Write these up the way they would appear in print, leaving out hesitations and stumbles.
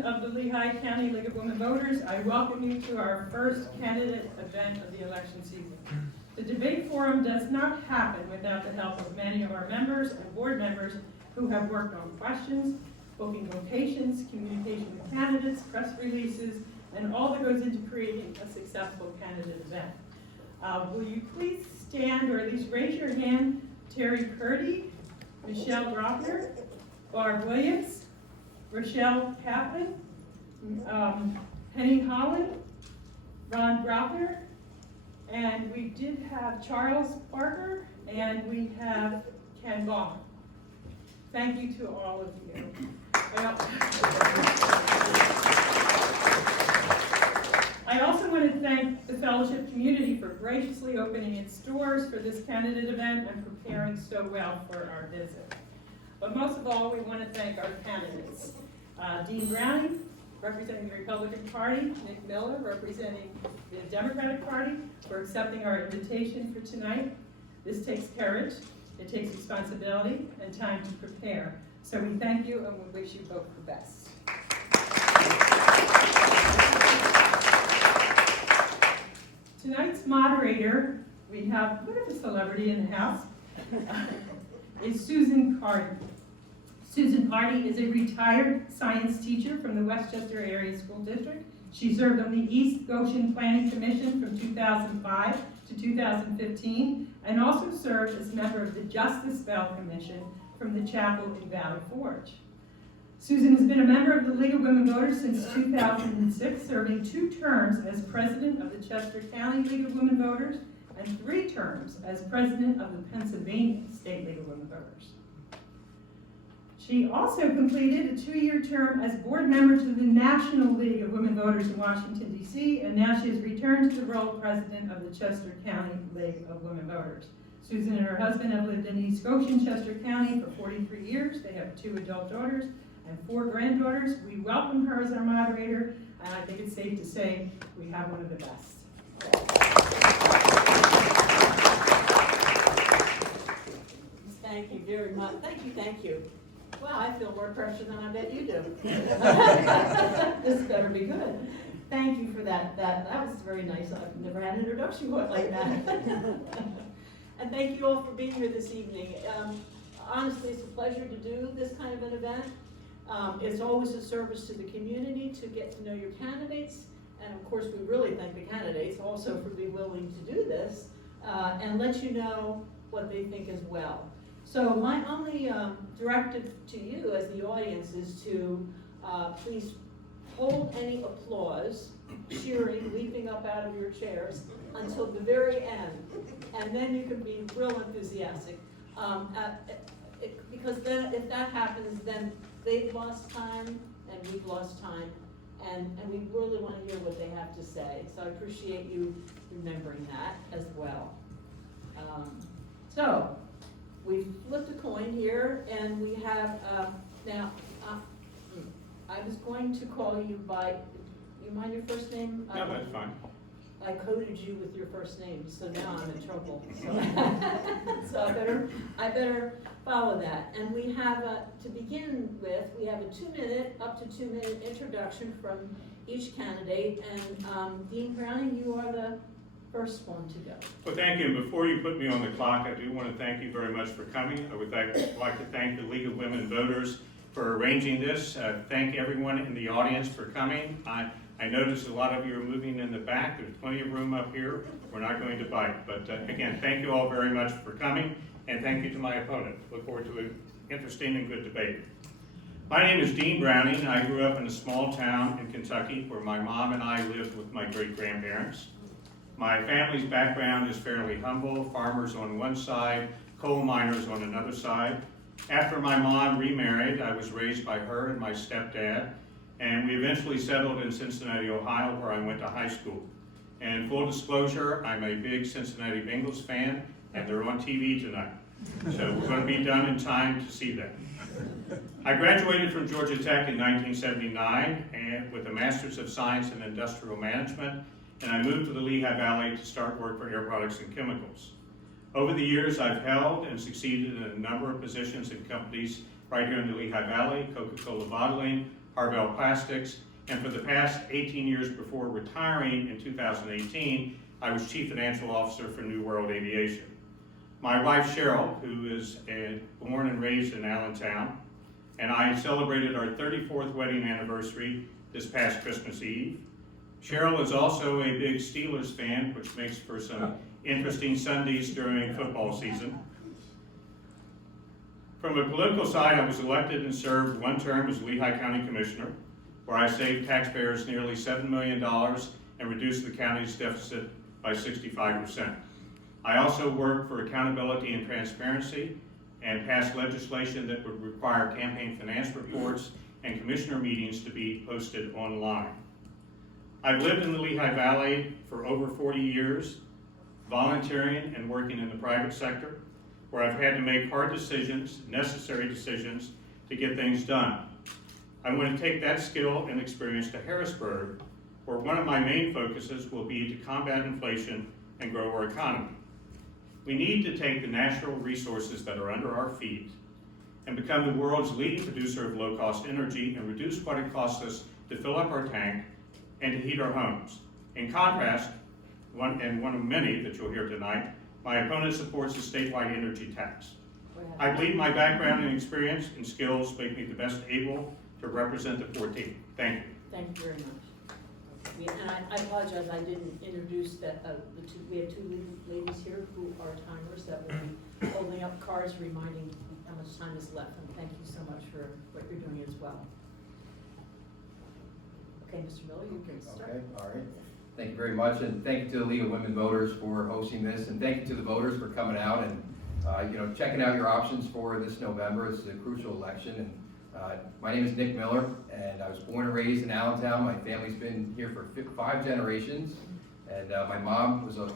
President of the Lehigh County League of Women Voters, I welcome you to our first candidate event of the election season. The debate forum does not happen without the help of many of our members and board members who have worked on questions, booking locations, communication with candidates, press releases, and all that goes into creating a successful candidate event. Will you please stand, or at least raise your hand, Terry Purdy, Michelle Groffner, Barb Williams, Rochelle Kaplan, Penny Holland, Ron Groffner, and we did have Charles Barker, and we have Ken Baum. Thank you to all of you. I also want to thank the fellowship community for graciously opening its doors for this candidate event and preparing so well for our visit. But most of all, we want to thank our candidates. Dean Browning, representing the Republican Party, Nick Miller, representing the Democratic Party, for accepting our invitation for tonight. This takes courage, it takes responsibility, and time to prepare. So we thank you and we wish you both the best. Tonight's moderator, we have a bit of a celebrity in the house, is Susan Carty. Susan Carty is a retired science teacher from the Westchester Area School District. She served on the East Goshen Planning Commission from 2005 to 2015, and also served as a member of the Justice Bell Commission from the chapel in Valley Forge. Susan has been a member of the League of Women Voters since 2006, serving 2 terms as president of the Chester County League of Women Voters and 3 terms as president of the Pennsylvania State League of Women Voters. She also completed a 2-year term as board member to the National League of Women Voters in Washington, D.C., and now she has returned to the role of president of the Chester County League of Women Voters. Susan and her husband have lived in East Goshen, Chester County for 43 years. They have 2 adult daughters and 4 granddaughters. We welcome her as our moderator, and I think it's safe to say we have one of the best. Thank you very much. Thank you. Wow, I feel more pressure than I bet you do. This better be good. Thank you for that. That was very nice. I've never had an introduction quite like that. And thank you all for being here this evening. Honestly, it's a pleasure to do this kind of an event. It's always a service to the community to get to know your candidates. And of course, we really thank the candidates also for being willing to do this and let you know what they think as well. So my only directive to you as the audience is to please hold any applause, cheering, leaping up out of your chairs until the very end. And then you can be real enthusiastic. Because then if that happens, then they've lost time and we've lost time. And we really want to hear what they have to say. So I appreciate you remembering that as well. So we flipped a coin here, and we have, now, I was going to call you by, you mind your first name? No, that's fine. I coded you with your first name, so now I'm in trouble. So I better follow that. And we have, to begin with, we have a 2-minute, up to 2-minute introduction from each candidate. And Dean Browning, you are the first one to go. Well, thank you. Before you put me on the clock, I do want to thank you very much for coming. I would like to thank the League of Women Voters for arranging this. Thank everyone in the audience for coming. I noticed a lot of you are moving in the back. There's plenty of room up here. We're not going to bite. But again, thank you all very much for coming, and thank you to my opponent. Look forward to an interesting and good debate. My name is Dean Browning. I grew up in a small town in Kentucky where my mom and I lived with my great-grandparents. My family's background is fairly humble, farmers on one side, coal miners on another side. After my mom remarried, I was raised by her and my stepdad, and we eventually settled in Cincinnati, Ohio, where I went to high school. And full disclosure, I'm a big Cincinnati Bengals fan, and they're on TV tonight. So we're going to be done in time to see them. I graduated from Georgia Tech in 1979 and with a Master's of Science in Industrial Management, and I moved to the Lehigh Valley to start work for Air Products and Chemicals. Over the years, I've held and succeeded in a number of positions in companies right here in the Lehigh Valley: Coca-Cola Bottling, Harvell Plastics, and for the past 18 years before retiring in 2018, I was Chief Financial Officer for New World Aviation. My wife Cheryl, who is born and raised in Allentown, and I celebrated our 34th wedding anniversary this past Christmas Eve. Cheryl is also a big Steelers fan, which makes for some interesting Sundays during football season. From a political side, I was elected and served one term as Lehigh County Commissioner, where I saved taxpayers nearly $7 million and reduced the county's deficit by 65%. I also worked for accountability and transparency and passed legislation that would require campaign finance reports and commissioner meetings to be posted online. I've lived in the Lehigh Valley for over 40 years, volunteering and working in the private sector, where I've had to make hard decisions, necessary decisions, to get things done. I want to take that skill and experience to Harrisburg, where one of my main focuses will be to combat inflation and grow our economy. We need to take the natural resources that are under our feet and become the world's leading producer of low-cost energy and reduce what it costs us to fill up our tank and to heat our homes. In contrast, one of many that you'll hear tonight, my opponent supports a statewide energy tax. I believe my background and experience and skills make me the best able to represent the 14th. Thank you. Thank you very much. Yeah, and I apologize, I didn't introduce that, we have two ladies here who are timers that will be holding up cards reminding how much time is left, and thank you so much for what you're doing as well. Okay, Mr. Miller, you can start. Okay, all right. Thank you very much, and thank you to the League of Women Voters for hosting this, and thank you to the voters for coming out and checking out your options for this November. This is a crucial election. And my name is Nick Miller, and I was born and raised in Allentown. My family's been here for 5 generations, and my mom was a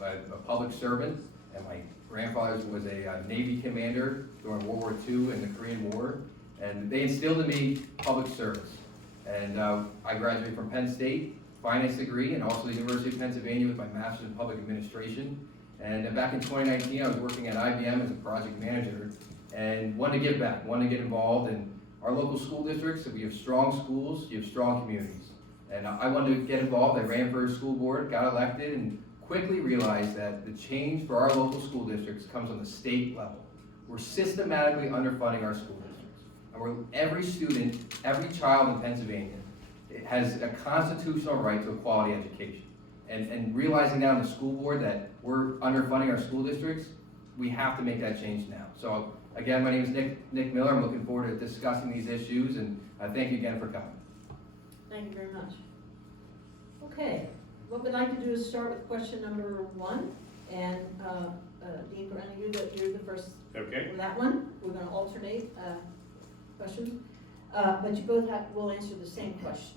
public servant, and my grandfather was a Navy commander during World War II and the Korean War, and they instilled in me public service. And I graduated from Penn State, finance degree, and also the University of Pennsylvania with my master's in public administration. And back in 2019, I was working at IBM as a project manager and wanted to give back, wanted to get involved in our local school districts. We have strong schools, you have strong communities. And I wanted to get involved. I ran for school board, got elected, and quickly realized that the change for our local school districts comes on the state level. We're systematically underfunding our school districts. And every student, every child in Pennsylvania has a constitutional right to a quality education. And realizing now in the school board that we're underfunding our school districts, we have to make that change now. So again, my name is Nick Miller. I'm looking forward to discussing these issues, and thank you again for coming. Thank you very much. Okay, what we'd like to do is start with question number 1, and Dean Brennan, you're the first Okay. for that one. We're going to alternate questions, but you both will answer the same question.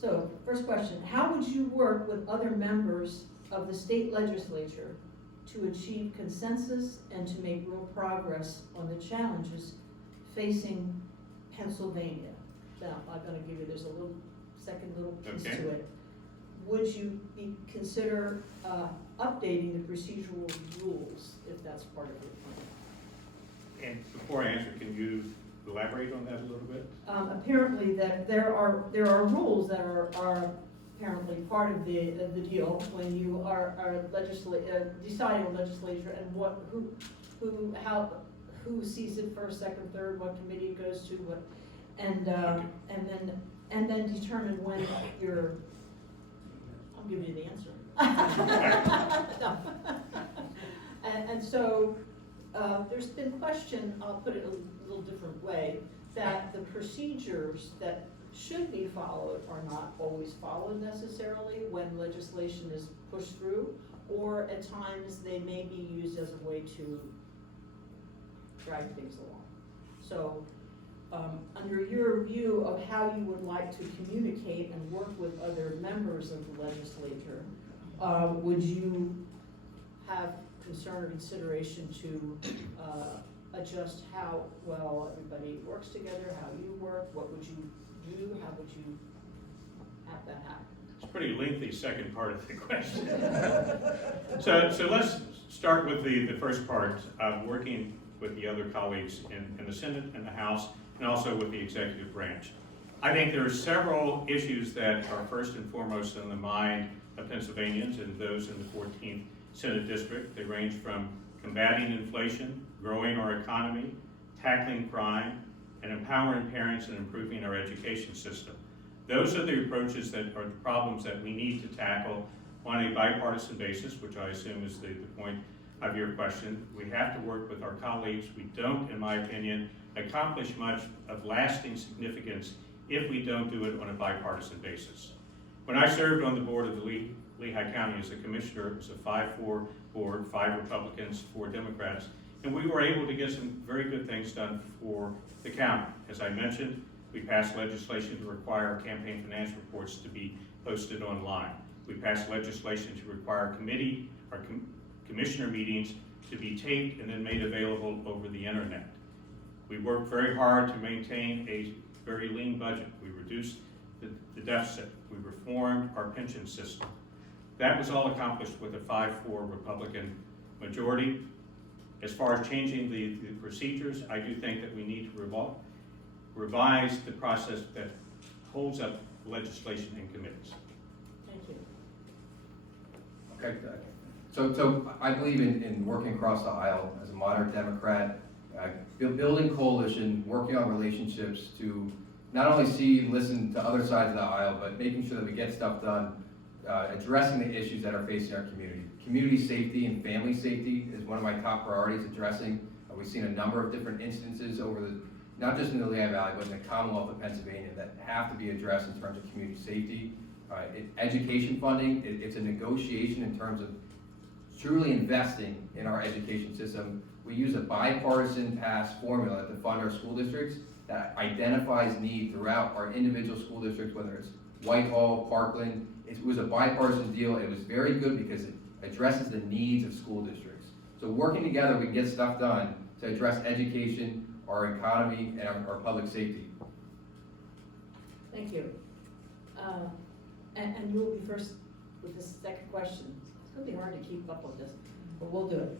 So, first question, how would you work with other members of the state legislature to achieve consensus and to make real progress on the challenges facing Pennsylvania? Now, I'm going to give you, there's a second little piece Okay. to it. Would you consider updating the procedural rules if that's part of your plan? And before I answer, can you elaborate on that a little bit? Apparently that there are rules that are apparently part of the deal when you are deciding on legislature and who sees it first, second, third, what committee it goes to, what, and then determine when you're. I'll give you the answer. No. And so. There's been question, I'll put it a little different way, that the procedures that should be followed are not always followed necessarily when legislation is pushed through, or at times they may be used as a way to drag things along. So, under your view of how you would like to communicate and work with other members of the legislature, would you have concern or consideration to adjust how well everybody works together, how you work, what would you do, how would you have that happen? It's a pretty lengthy second part of the question. So let's start with the first part, working with the other colleagues in the Senate and the House, and also with the executive branch. I think there are several issues that are first and foremost in the mind of Pennsylvanians and those in the 14th Senate District. They range from combating inflation, growing our economy, tackling crime, and empowering parents and improving our education system. Those are the approaches that are the problems that we need to tackle on a bipartisan basis, which I assume is the point of your question. We have to work with our colleagues. We don't, in my opinion, accomplish much of lasting significance if we don't do it on a bipartisan basis. When I served on the board of the Lehigh County as a commissioner, it was a 5-4 board, 5 Republicans, 4 Democrats, and we were able to get some very good things done for the county. As I mentioned, we passed legislation to require campaign finance reports to be posted online. We passed legislation to require commissioner meetings to be taped and then made available over the internet. We worked very hard to maintain a very lean budget. We reduced the deficit. We reformed our pension system. That was all accomplished with a 5-4 Republican majority. As far as changing the procedures, I do think that we need to revise the process that holds up legislation in committees. Thank you. Okay, so I believe in working across the aisle as a moderate Democrat, building coalition, working on relationships to not only see and listen to other sides of the aisle, but making sure that we get stuff done, addressing the issues that are facing our community. Community safety and family safety is one of my top priorities addressing. We've seen a number of different instances not just in the Lehigh Valley, but in the Commonwealth of Pennsylvania that have to be addressed in terms of community safety. Education funding, it's a negotiation in terms of truly investing in our education system. We use a bipartisan passed formula to fund our school districts that identifies need throughout our individual school districts, whether it's Whitehall, Parkland. It was a bipartisan deal. It was very good because it addresses the needs of school districts. So working together, we can get stuff done to address education, our economy, and our public safety. Thank you. And you will be first with the second question. It's going to be hard to keep up with this, but we'll do it.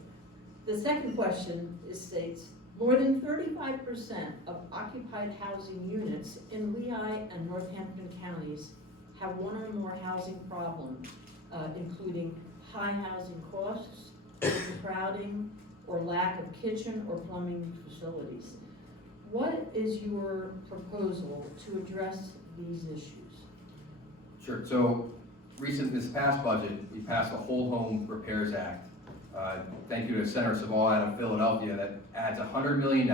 The second question states, more than 35% of occupied housing units in Lehigh and Northampton counties have one or more housing problems, including high housing costs, overcrowding, or lack of kitchen or plumbing facilities. What is your proposal to address these issues? Sure. So this past budget, we passed a Whole Home Repairs Act. Thank you to Senator Saval out of Philadelphia that adds $100 million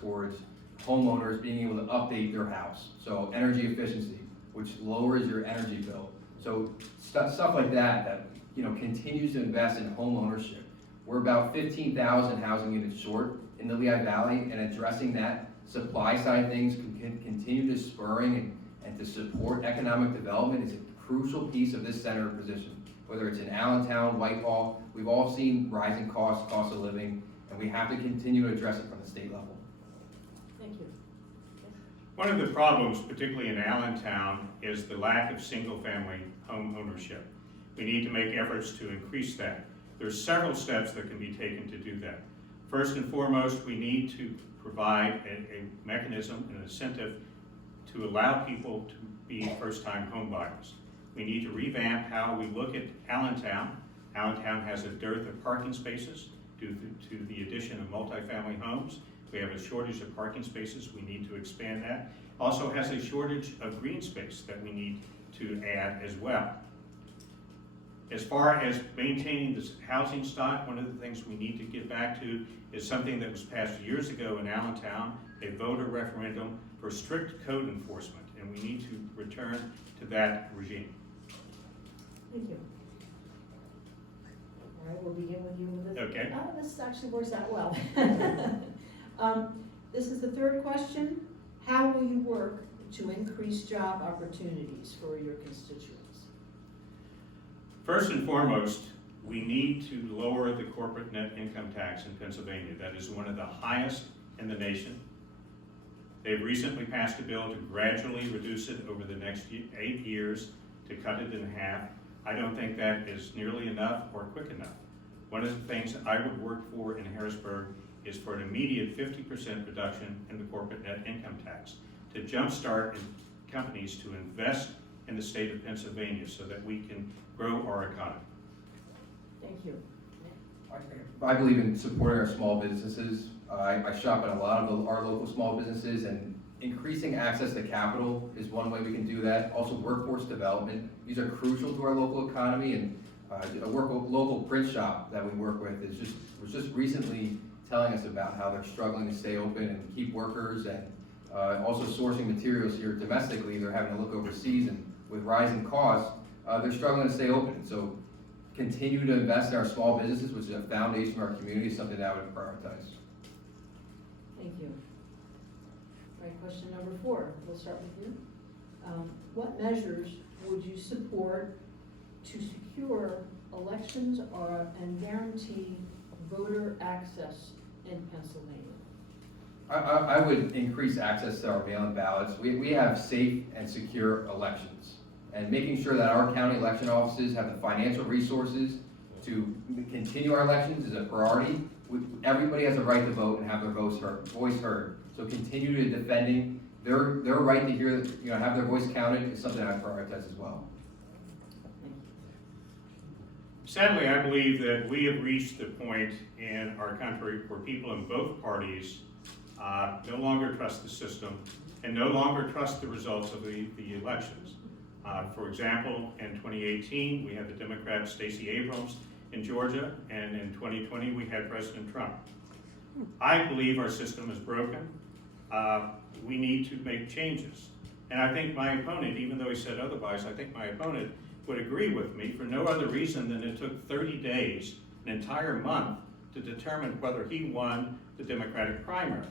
towards homeowners being able to update their house. So energy efficiency, which lowers your energy bill. So stuff like that continues to invest in home ownership. We're about 15,000 housing units short in the Lehigh Valley, and addressing that supply side things can continue to spurring and to support economic development is a crucial piece of this senator position. Whether it's in Allentown, Whitehall, we've all seen rising cost of living, and we have to continue to address it from the state level. Thank you. One of the problems, particularly in Allentown, is the lack of single-family home ownership. We need to make efforts to increase that. There's several steps that can be taken to do that. First and foremost, we need to provide a mechanism, an incentive to allow people to be first-time home buyers. We need to revamp how we look at Allentown. Allentown has a dearth of parking spaces due to the addition of multifamily homes. We have a shortage of parking spaces. We need to expand that. Also has a shortage of green space that we need to add as well. As far as maintaining this housing stock, one of the things we need to get back to is something that was passed years ago in Allentown, a voter referendum for strict code enforcement, and we need to return to that regime. Thank you. All right, we'll begin with you with this. Okay. Oh, this actually works out well. This is the third question. How will you work to increase job opportunities for your constituents? First and foremost, we need to lower the corporate net income tax in Pennsylvania. That is one of the highest in the nation. They've recently passed a bill to gradually reduce it over the next 8 years to cut it in half. I don't think that is nearly enough or quick enough. One of the things I would work for in Harrisburg is for an immediate 50% reduction in the corporate net income tax to jumpstart companies to invest in the state of Pennsylvania so that we can grow our economy. Thank you. I believe in supporting our small businesses. I shop at a lot of our local small businesses, and increasing access to capital is one way we can do that. Also, workforce development. These are crucial to our local economy, and a local print shop that we work with was just recently telling us about how they're struggling to stay open and keep workers, and also sourcing materials here domestically. They're having to look overseas, and with rising costs, they're struggling to stay open. So continue to invest in our small businesses, which is a foundation of our community, is something that I would prioritize. Thank you. All right, question number 4. We'll start with you. What measures would you support to secure elections and guarantee voter access in Pennsylvania? I would increase access to our mail-in ballots. We have safe and secure elections. And making sure that our county election offices have the financial resources to continue our elections is a priority. Everybody has a right to vote and have their voice heard. So continue to defending their right to hear, have their voice counted is something I prioritize as well. Sadly, I believe that we have reached the point in our country where people in both parties no longer trust the system and no longer trust the results of the elections. For example, in 2018, we had the Democrat Stacey Abrams in Georgia, and in 2020, we had President Trump. I believe our system is broken. We need to make changes. And I think my opponent, even though he said otherwise, I think my opponent would agree with me for no other reason than it took 30 days, an entire month, to determine whether he won the Democratic primary.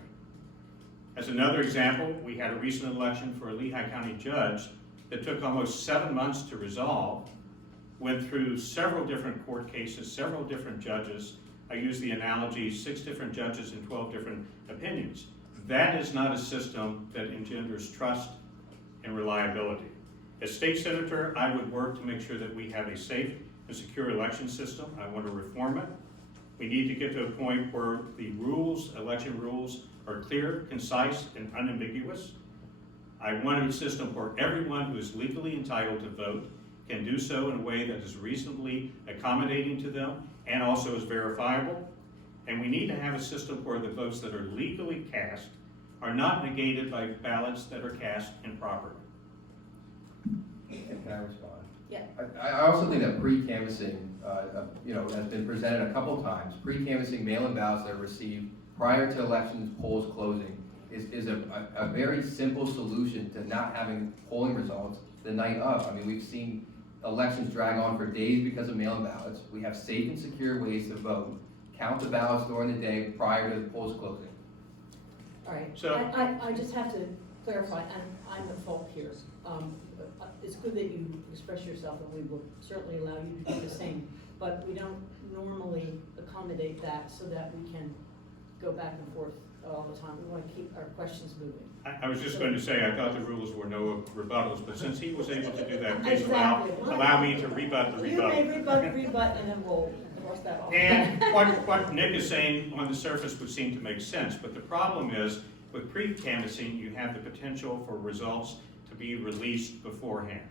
As another example, we had a recent election for a Lehigh County judge that took almost 7 months to resolve, went through several different court cases, several different judges. I use the analogy, 6 different judges and 12 different opinions. That is not a system that engenders trust and reliability. As state senator, I would work to make sure that we have a safe and secure election system. I want to reform it. We need to get to a point where the rules, election rules, are clear, concise, and unambiguous. I want a system where everyone who is legally entitled to vote can do so in a way that is reasonably accommodating to them and also is verifiable. And we need to have a system where the votes that are legally cast are not negated by ballots that are cast improperly. Can I respond? Yeah. I also think that pre-canvassing, has been presented a couple times. Pre-canvassing mail-in ballots that are received prior to elections polls closing is a very simple solution to not having polling results the night of. I mean, we've seen elections drag on for days because of mail-in ballots. We have safe and secure ways to vote. Count the ballots during the day prior to the polls closing. All right, So- I just have to clarify, and I'm at fault here. It's good that you express yourself, and we will certainly allow you to do the same, but we don't normally accommodate that so that we can go back and forth all the time. We want to keep our questions moving. I was just going to say, I thought the rules were no rebuttals, but since he was able to do that, please Exactly. allow me to rebut the You may rebuttal. rebut, and then we'll cross that off. And what Nick is saying on the surface would seem to make sense, but the problem is, with pre-canvassing, you have the potential for results to be released beforehand.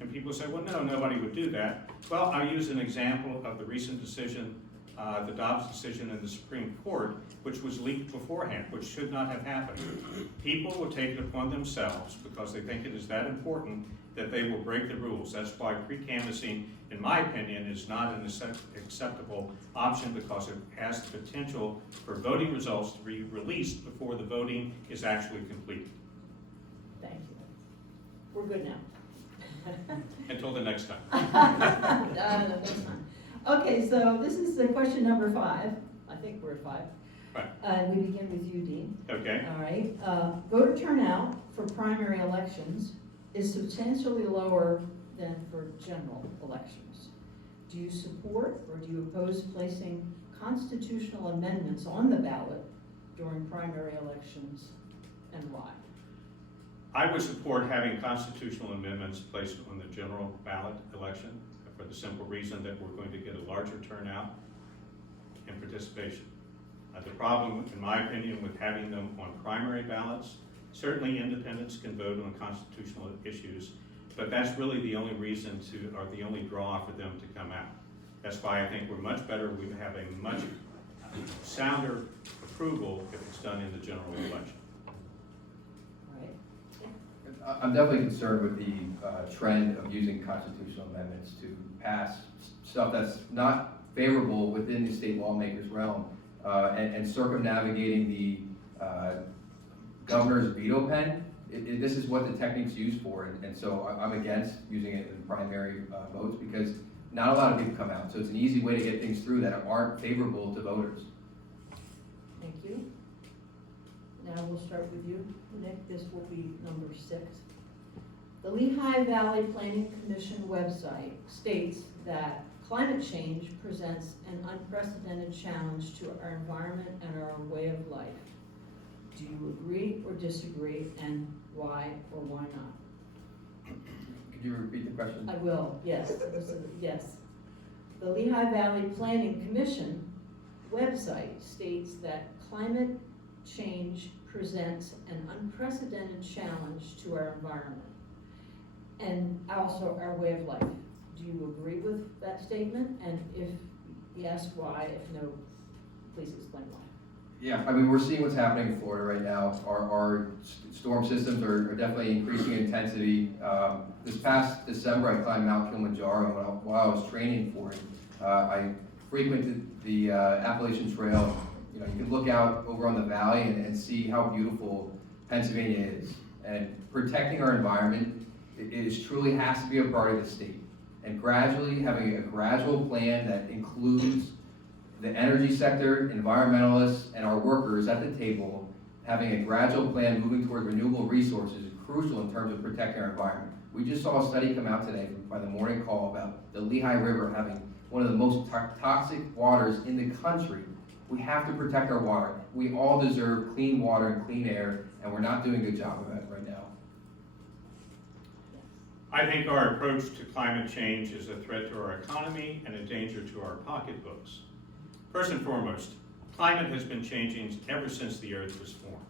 And people say, well, no, nobody would do that. Well, I'll use an example of the recent decision, the Dobbs decision in the Supreme Court, which was leaked beforehand, which should not have happened. People will take it upon themselves, because they think it is that important, that they will break the rules. That's why pre-canvassing, in my opinion, is not an acceptable option, because it has the potential for voting results to be released before the voting is actually completed. Thank you. We're good now. Until the next time. No, next time. Okay, so this is question number 5. I think we're at 5. Right. We begin with you, Dean. Okay. All right. Voter turnout for primary elections is substantially lower than for general elections. Do you support or do you oppose placing constitutional amendments on the ballot during primary elections, and why? I would support having constitutional amendments placed on the general ballot election for the simple reason that we're going to get a larger turnout and participation. The problem, in my opinion, with having them on primary ballots Certainly independents can vote on constitutional issues, but that's really the only reason to, or the only draw for them to come out. That's why I think we're much better, we have a much sounder approval if it's done in the general election. Right. I'm definitely concerned with the trend of using constitutional amendments to pass stuff that's not favorable within the state lawmaker's realm, and circumnavigating the governor's veto pen. This is what the technique's used for, and so I'm against using it in primary votes because not a lot of people come out. So it's an easy way to get things through that aren't favorable to voters. Thank you. Now we'll start with you, Nick. This will be number 6. The Lehigh Valley Planning Commission website states that climate change presents an unprecedented challenge to our environment and our way of life. Do you agree or disagree, and why or why not? Could you repeat the question? I will, yes, yes. The Lehigh Valley Planning Commission website states that climate change presents an unprecedented challenge to our environment and also our way of life. Do you agree with that statement? And if yes, why? If no, please explain why. Yeah, I mean, we're seeing what's happening in Florida right now. Our storm systems are definitely increasing in intensity. This past December, I climbed Mount Kilimanjaro while I was training for it. I frequented the Appalachian Trail. You know, you can look out over on the valley and see how beautiful Pennsylvania is. And protecting our environment, it is truly has to be a part of the state. And gradually, having a gradual plan that includes the energy sector, environmentalists, and our workers at the table, having a gradual plan moving toward renewable resources is crucial in terms of protecting our environment. We just saw a study come out today by the Morning Call about the Lehigh River having one of the most toxic waters in the country. We have to protect our water. We all deserve clean water and clean air, and we're not doing a good job of it right now. I think our approach to climate change is a threat to our economy and a danger to our pocketbooks. First and foremost, climate has been changing ever since the Earth was formed.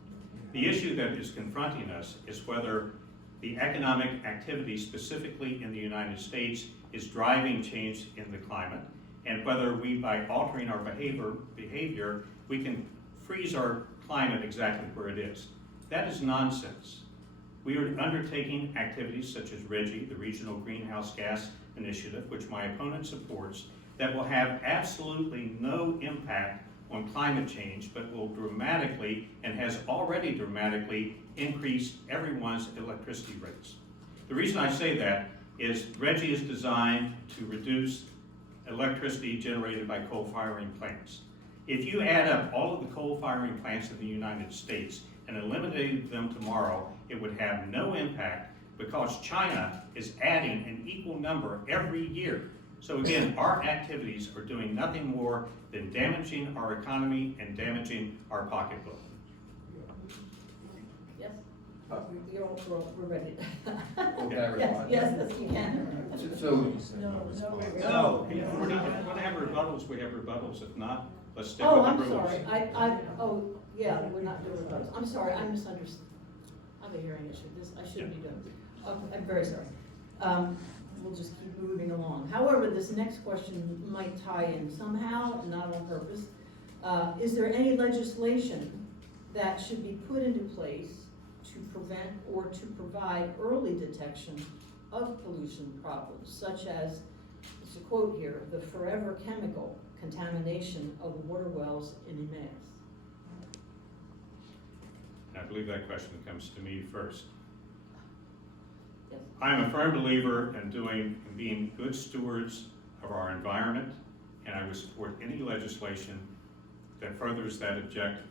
The issue that is confronting us is whether the economic activity, specifically in the United States, is driving change in the climate, and whether we, by altering our behavior, we can freeze our climate exactly where it is. That is nonsense. We are undertaking activities such as RGGI, the Regional Greenhouse Gas Initiative, which my opponent supports, that will have absolutely no impact on climate change, but will dramatically, and has already dramatically, increased everyone's electricity rates. The reason I say that is RGGI is designed to reduce electricity generated by coal firing plants. If you add up all of the coal firing plants in the United States and eliminated them tomorrow, it would have no impact because China is adding an equal number every year. So again, our activities are doing nothing more than damaging our economy and damaging our pocketbook. Yes? We're ready. Can I respond? Yes, you can. So No, if we want to have rebuttals, we have rebuttals. If not, let's stick Oh, with I'm the rules. sorry. Oh, yeah, we're not doing those. I'm sorry, I misunderstood. I have a hearing issue. I shouldn't be doing this. I'm very sorry. We'll just keep moving along. However, this next question might tie in somehow, not on purpose. Is there any legislation that should be put into place to prevent or to provide early detection of pollution problems, such as, it's a quote here, the forever chemical contamination of water wells in Emmaus? I believe that question comes to me first. Yes. I'm a firm believer in being good stewards of our environment, and I would support any legislation that furthers that objective.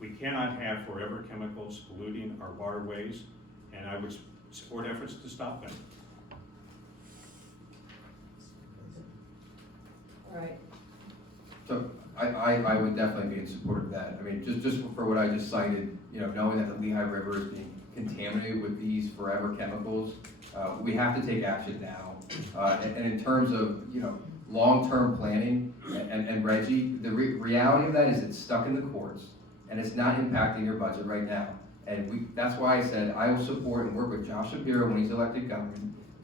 We cannot have forever chemicals polluting our waterways, and I would support efforts to stop them. All right. So I would definitely be in support of that. I mean, just for what I just cited, you know, knowing that the Lehigh River is being contaminated with these forever chemicals, we have to take action now. And in terms of, you know, long-term planning and RGGI, the reality of that is it's stuck in the courts and it's not impacting your budget right now. And that's why I said I will support and work with Josh Shapiro when he's elected governor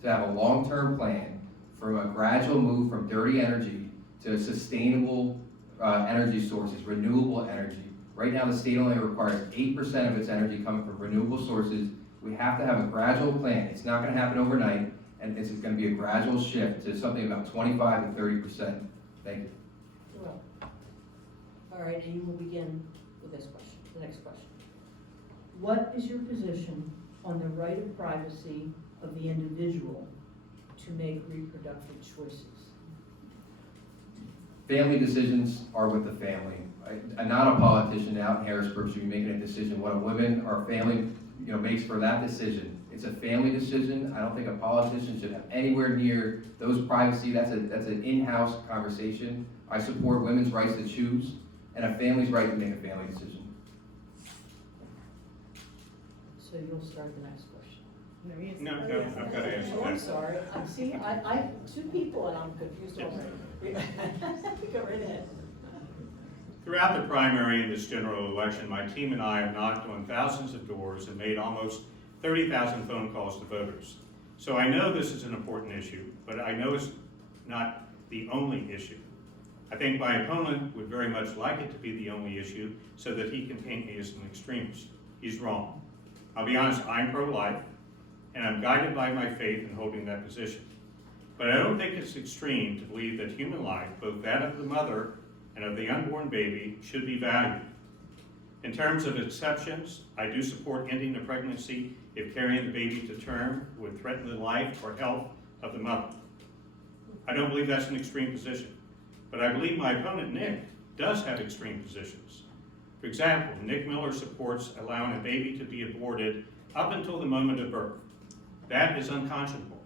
to have a long-term plan from a gradual move from dirty energy to sustainable energy sources, renewable energy. Right now, the state only requires 8% of its energy coming from renewable sources. We have to have a gradual plan. It's not gonna happen overnight, and it's gonna be a gradual shift to something about 25 to 30%. Thank you. Well, all right, and you will begin with this question, the next question. What is your position on the right of privacy of the individual to make reproductive choices? Family decisions are with the family. I'm not a politician out in Harrisburg should be making a decision. What a woman or a family, makes for that decision. It's a family decision. I don't think a politician should have anywhere near those privacy. That's an in-house conversation. I support women's rights to choose and a family's right to make a family decision. So you'll start the next question. No, I've got to answer Oh, I'm that. sorry, I, two people and I'm confused already. Go right ahead. Throughout the primary in this general election, my team and I have knocked on thousands of doors and made almost 30,000 phone calls to voters. So I know this is an important issue, but I know it's not the only issue. I think my opponent would very much like it to be the only issue so that he can paint me as an extremist. He's wrong. I'll be honest, I'm pro-life, and I'm guided by my faith in holding that position. But I don't think it's extreme to believe that human life, both that of the mother and of the unborn baby, should be valued. In terms of exceptions, I do support ending a pregnancy if carrying the baby to term would threaten the life or health of the mother. I don't believe that's an extreme position, but I believe my opponent, Nick, does have extreme positions. For example, Nick Miller supports allowing a baby to be aborted up until the moment of birth. That is unconscionable.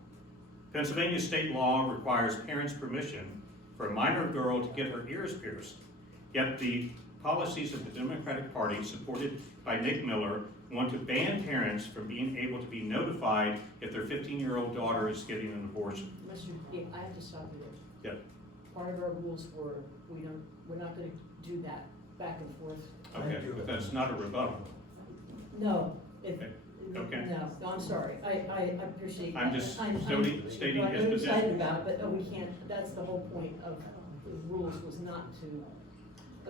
Pennsylvania state law requires parents' permission for a minor girl to get her ears pierced, yet the policies of the Democratic Party, supported by Nick Miller, want to ban parents from being able to be notified if their 15-year-old daughter is getting an abortion. Mr. Dick, I have to stop you there. Yep. Part of our rules were, we're not gonna do that back and forth. Okay, but that's not a rebuttal. No, Okay. no, I'm sorry, I appreciate. I'm just I'm stating his excited position. about it, but no, we can't, that's the whole point of the rules, was not to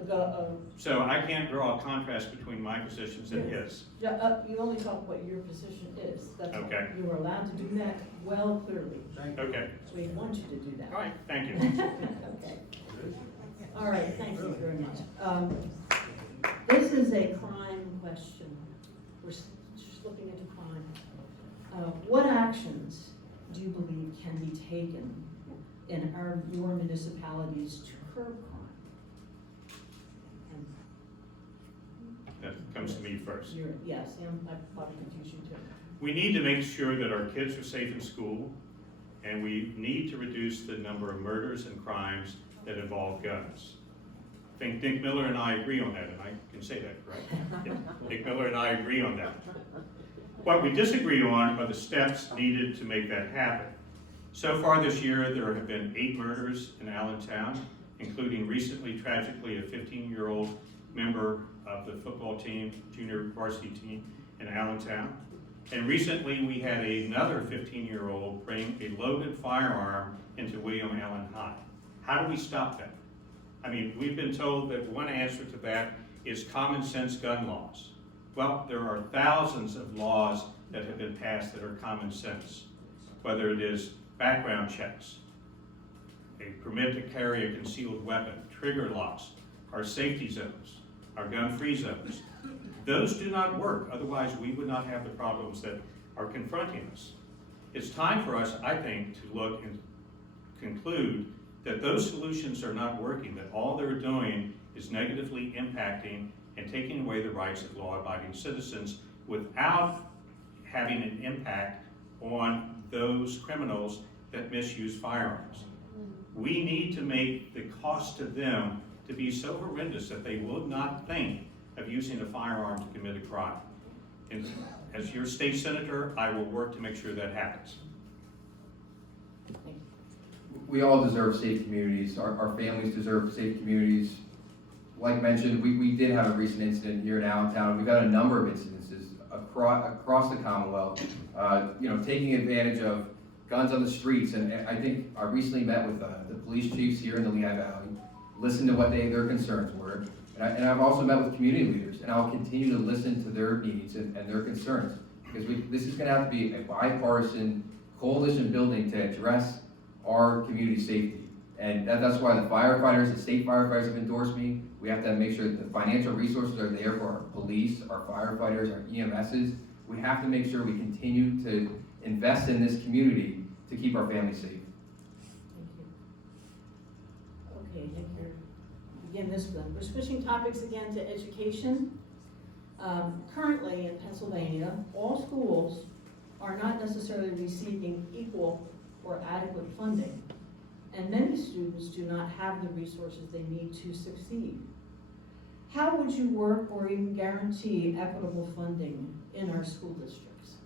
go, So I can't draw a contrast between my positions and his. you only talk what your position is, that's all. Okay. You are allowed to do that well clearly, Okay, we want you to do that. all right, thank you. Okay. All right, thank you very much. This is a crime question. We're just looking into crime. What actions do you believe can be taken in your municipalities to curb crime? And That comes to me first. yes, I probably confused you too. We need to make sure that our kids are safe in school, and we need to reduce the number of murders and crimes that involve guns. I think Nick Miller and I agree on that, and I can say that, correct? Yeah. Nick Miller and I agree on that. What we disagree on are the steps needed to make that happen. So far this year, there have been 8 murders in Allentown, including recently, tragically, a 15-year-old member of the football team, junior varsity team in Allentown. And recently, we had another 15-year-old bring a loaded firearm into William Allen High. How do we stop that? I mean, we've been told that one answer to that is common sense gun laws. Well, there are thousands of laws that have been passed that are common sense, whether it is background checks, a permit to carry a concealed weapon, trigger locks, our safety zones, our gun-free zones. Those do not work, otherwise we would not have the problems that are confronting us. It's time for us, I think, to look and conclude that those solutions are not working, that all they're doing is negatively impacting and taking away the rights of law-abiding citizens without having an impact on those criminals that misuse firearms. We need to make the cost to them to be so horrendous that they will not think of using a firearm to commit a crime. And as your state senator, I will work to make sure that happens. We all deserve safe communities. Our families deserve safe communities. Like mentioned, we did have a recent incident here in Allentown. We've got a number of incidences across the Commonwealth, taking advantage of guns on the streets. And I think I recently met with the police chiefs here in the Lehigh Valley, listened to what their concerns were. And I've also met with community leaders, and I'll continue to listen to their needs and their concerns. Because this is gonna have to be a bipartisan coalition building to address our community safety. And that's why the firefighters, the state firefighters have endorsed me. We have to make sure that the financial resources are there for our police, our firefighters, our EMSs. We have to make sure we continue to invest in this community to keep our families safe. Thank you. Okay, Nick, you're, again, this one. We're switching topics again to education. Currently in Pennsylvania, all schools are not necessarily receiving equal or adequate funding. And many students do not have the resources they need to succeed. How would you work or even guarantee equitable funding in our school districts?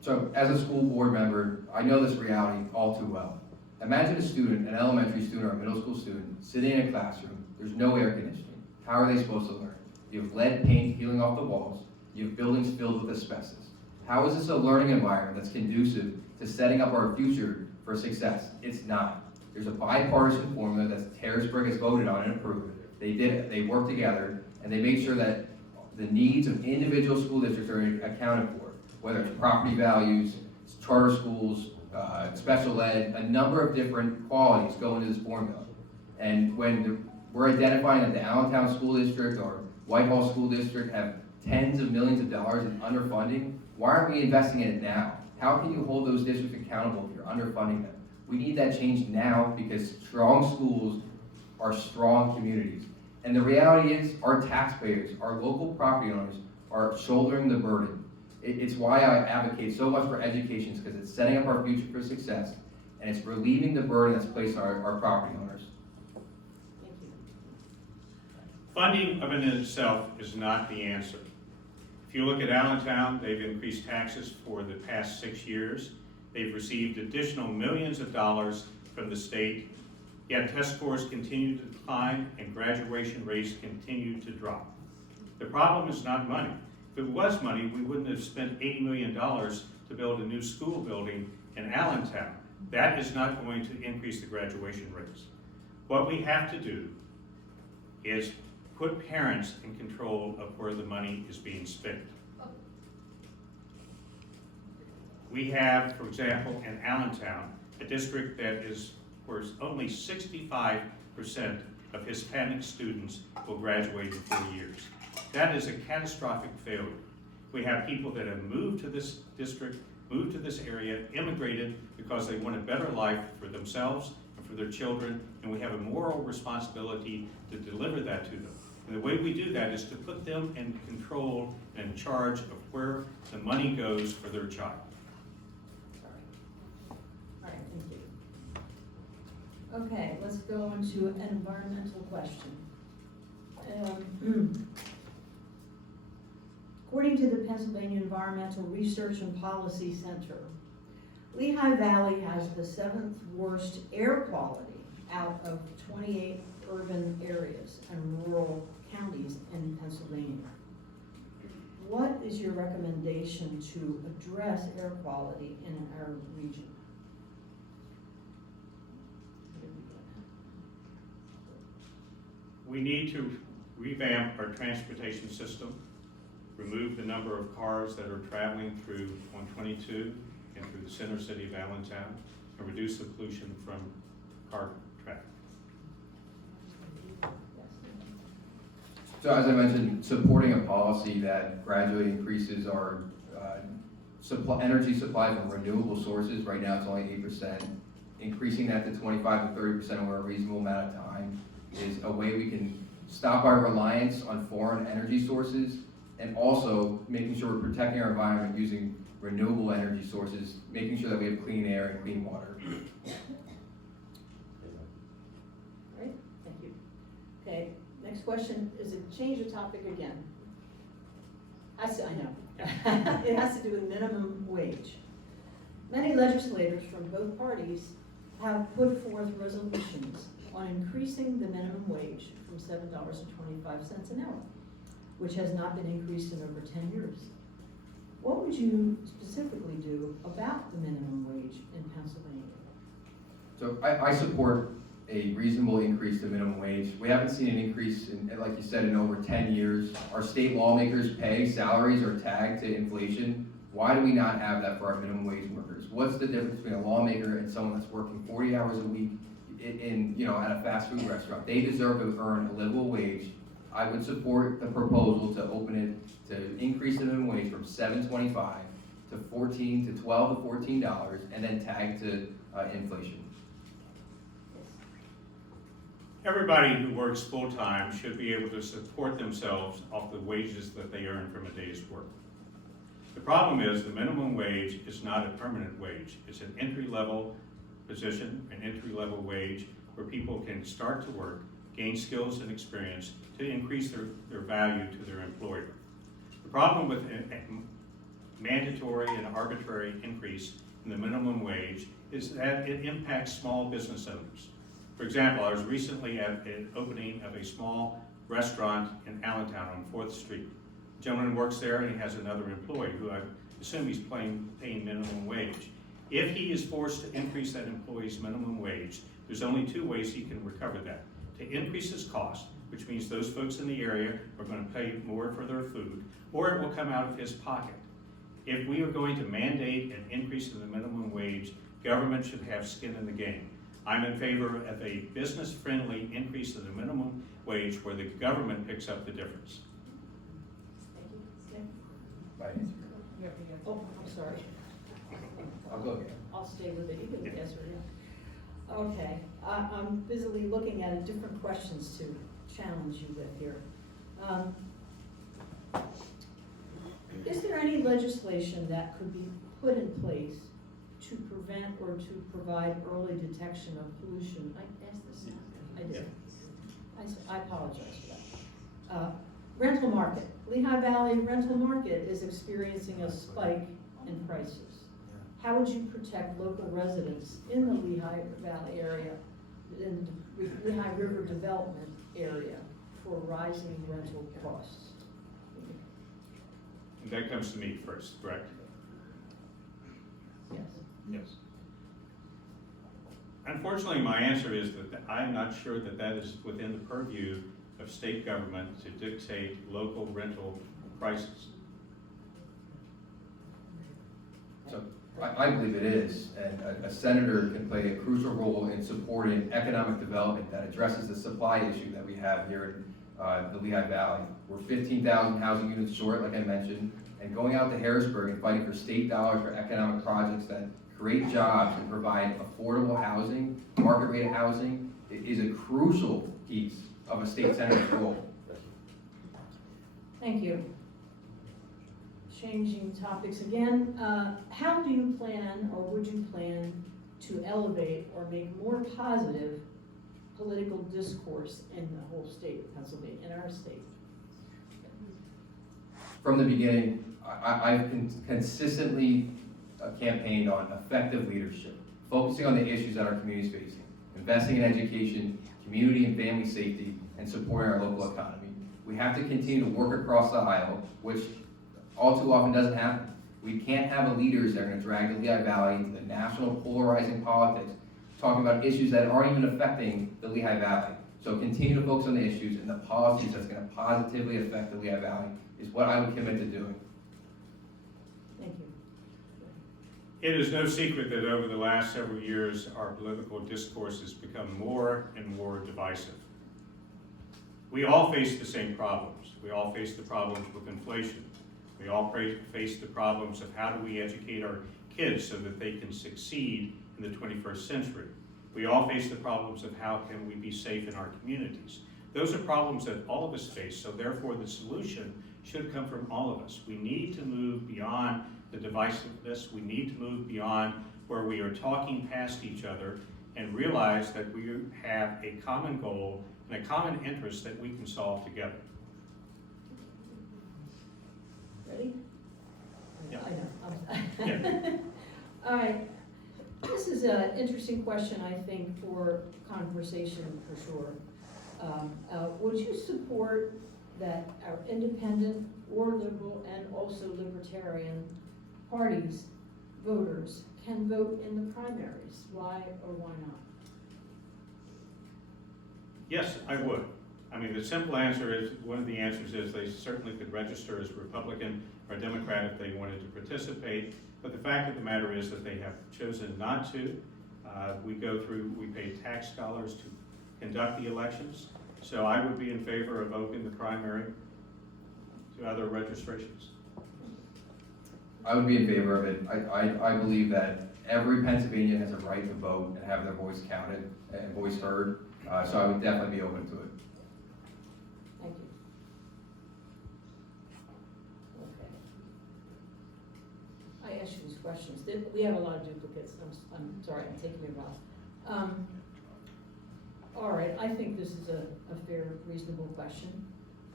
So as a school board member, I know this reality all too well. Imagine a student, an elementary student or a middle school student, sitting in a classroom. There's no air conditioning. How are they supposed to learn? You have lead paint peeling off the walls. You have buildings filled with asbestos. How is this a learning environment that's conducive to setting up our future for success? It's not. There's a bipartisan formula that Harrisburg has voted on and approved. They did it. They worked together, and they made sure that the needs of individual school districts are accounted for, whether it's property values, charter schools, special ed, a number of different qualities go into this formula. And when we're identifying that the Allentown School District or Whitehall School District have tens of millions of dollars in underfunding, why aren't we investing in it now? How can you hold those districts accountable if you're underfunding them? We need that change now because strong schools are strong communities. And the reality is our taxpayers, our local property owners are shouldering the burden. It's why I advocate so much for education, because it's setting up our future for success and it's relieving the burden that's placed on our property owners. Thank you. Funding of in itself is not the answer. If you look at Allentown, they've increased taxes for the past 6 years. They've received additional millions of dollars from the state, yet test scores continue to decline and graduation rates continue to drop. The problem is not money. If it was money, we wouldn't have spent $80 million to build a new school building in Allentown. That is not going to increase the graduation rates. What we have to do is put parents in control of where the money is being spent. We have, for example, in Allentown, a district that is where only 65% of Hispanic students will graduate in 4 years. That is a catastrophic failure. We have people that have moved to this district, moved to this area, immigrated because they want a better life for themselves and for their children, and we have a moral responsibility to deliver that to them. And the way we do that is to put them in control and in charge of where the money goes for their child. All right, thank you. Okay, let's go into an environmental question. According to the Pennsylvania Environmental Research and Policy Center, Lehigh Valley has the 7th worst air quality out of 28 urban areas and rural counties in Pennsylvania. What is your recommendation to address air quality in our region? We need to revamp our transportation system, remove the number of cars that are traveling through 122 and through the center city of Allentown, and reduce the pollution from car traffic. So as I mentioned, supporting a policy that gradually increases our energy supply from renewable sources. Right now it's only 8%. Increasing that to 25 to 30% over a reasonable amount of time is a way we can stop our reliance on foreign energy sources, and also making sure we're protecting our environment using renewable energy sources, making sure that we have clean air and clean water. All right, thank you. Okay, next question is a change of topic again. I know. It has to do with minimum wage. Many legislators from both parties have put forth resolutions on increasing the minimum wage from $7.25 an hour, which has not been increased in over 10 years. what would you specifically do about the minimum wage in Pennsylvania? So I support a reasonable increase to minimum wage. We haven't seen an increase in, like you said, in over 10 years. Our state lawmakers pay, salaries are tagged to inflation. Why do we not have that for our minimum wage workers? What's the difference between a lawmaker and someone that's working 40 hours a week in at a fast food restaurant? They deserve to earn a livable wage. I would support the proposal to open it, to increase the minimum wage from $7.25 to $12 to $14, and then tag to inflation. Everybody who works full-time should be able to support themselves off the wages that they earn from a day's work. The problem is the minimum wage is not a permanent wage. It's an entry-level position, an entry-level wage where people can start to work, gain skills and experience to increase their value to their employer. The problem with a mandatory and arbitrary increase in the minimum wage is that it impacts small business owners. For example, I was recently at an opening of a small restaurant in Allentown on 4th Street. The gentleman works there and he has another employee who I assume he's paying minimum wage. If he is forced to increase that employee's minimum wage, there's only two ways he can recover that. To increase his cost, which means those folks in the area are going to pay more for their food, or it will come out of his pocket. If we are going to mandate an increase in the minimum wage, government should have skin in the game. I'm in favor of a business-friendly increase in the minimum wage where the government picks up the difference. Thank you. Oh, I'm sorry. I'll go again. I'll stay with it. You can guess or no. Okay, I'm busily looking at different questions to challenge you with here. Is there any legislation that could be put in place to prevent or to provide early detection of pollution? I asked this, I did. I apologize for that. Rental market. Lehigh Valley rental market is experiencing a spike in prices. How would you protect local residents in the Lehigh Valley area, in the Lehigh River development area, for rising rental costs? And that comes to me first, correct? Yes. Yes. Unfortunately, my answer is that I'm not sure that that is within the purview of state government to dictate local rental prices. So I believe it is, and a senator can play a crucial role in supporting economic development that addresses the supply issue that we have here in the Lehigh Valley. We're 15,000 housing units short, like I mentioned, and going out to Harrisburg and fighting for state dollars for economic projects that create jobs and provide affordable housing, market rate housing, is a crucial piece of a state senator's role. Thank you. Changing topics again, how do you plan, or would you plan, to elevate or make more positive political discourse in the whole state of Pennsylvania, in our state? From the beginning, I've consistently campaigned on effective leadership, focusing on the issues that our community is facing, investing in education, community and family safety, and supporting our local economy. We have to continue to work across the aisle, which all too often doesn't happen. We can't have leaders that are going to drag the Lehigh Valley into the national polarizing politics, talking about issues that aren't even affecting the Lehigh Valley. So continue to focus on the issues and the policies that's going to positively affect the Lehigh Valley is what I would commit to doing. Thank you. It is no secret that over the last several years, our political discourse has become more and more divisive. We all face the same problems. We all face the problems with inflation. We all face the problems of how do we educate our kids so that they can succeed in the 21st century. We all face the problems of how can we be safe in our communities. Those are problems that all of us face, so therefore the solution should come from all of us. We need to move beyond the divisiveness. We need to move beyond where we are talking past each other and realize that we have a common goal and a common interest that we can solve together. Ready? Yeah. I know. Yeah. All right. This is an interesting question, I think, for conversation for sure. Would you support that our independent or liberal and also libertarian parties, voters, can vote in the primaries? Why or why not? Yes, I would. I mean, the simple answer is, one of the answers is they certainly could register as Republican or Democrat if they wanted to participate. But the fact of the matter is that they have chosen not to. We pay tax dollars to conduct the elections. So I would be in favor of opening the primary to other registrations. I would be in favor of it. I believe that every Pennsylvanian has a right to vote and have their voice counted and voice heard. So I would definitely be open to it. Thank you. Okay. I asked you these questions. We have a lot of duplicates. I'm sorry, I'm taking it off. All right, I think this is a fair, reasonable question,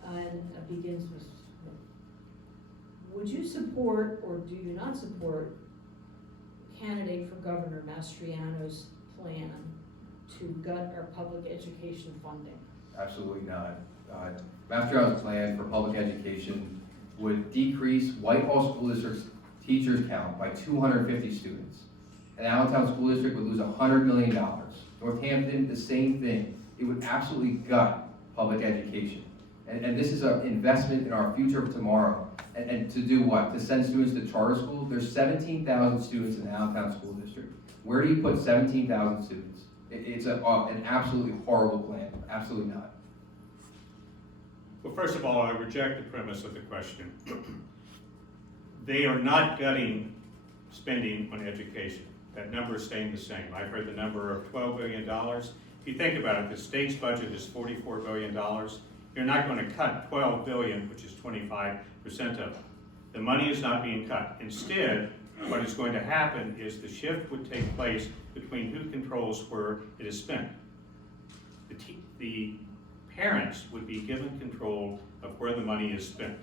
and it begins with, would you support or do you not support candidate for governor Mastriano's plan to gut our public education funding? Absolutely not. Mastriano's plan for public education would decrease Whitehall School District's teachers count by 250 students. An Allentown School District would lose $100 million. Northampton, the same thing. It would absolutely gut public education. And this is an investment in our future of tomorrow. And to do what? To send students to charter school? There's 17,000 students in the Allentown School District. Where do you put 17,000 students? It's an absolutely horrible plan. Absolutely not. Well, first of all, I reject the premise of the question. They are not gutting spending on education. That number is staying the same. I've heard the number of $12 billion. If you think about it, the state's budget is $44 billion. You're not going to cut $12 billion, which is 25% of it. The money is not being cut. Instead, what is going to happen is the shift would take place between who controls where it is spent. The parents would be given control of where the money is spent.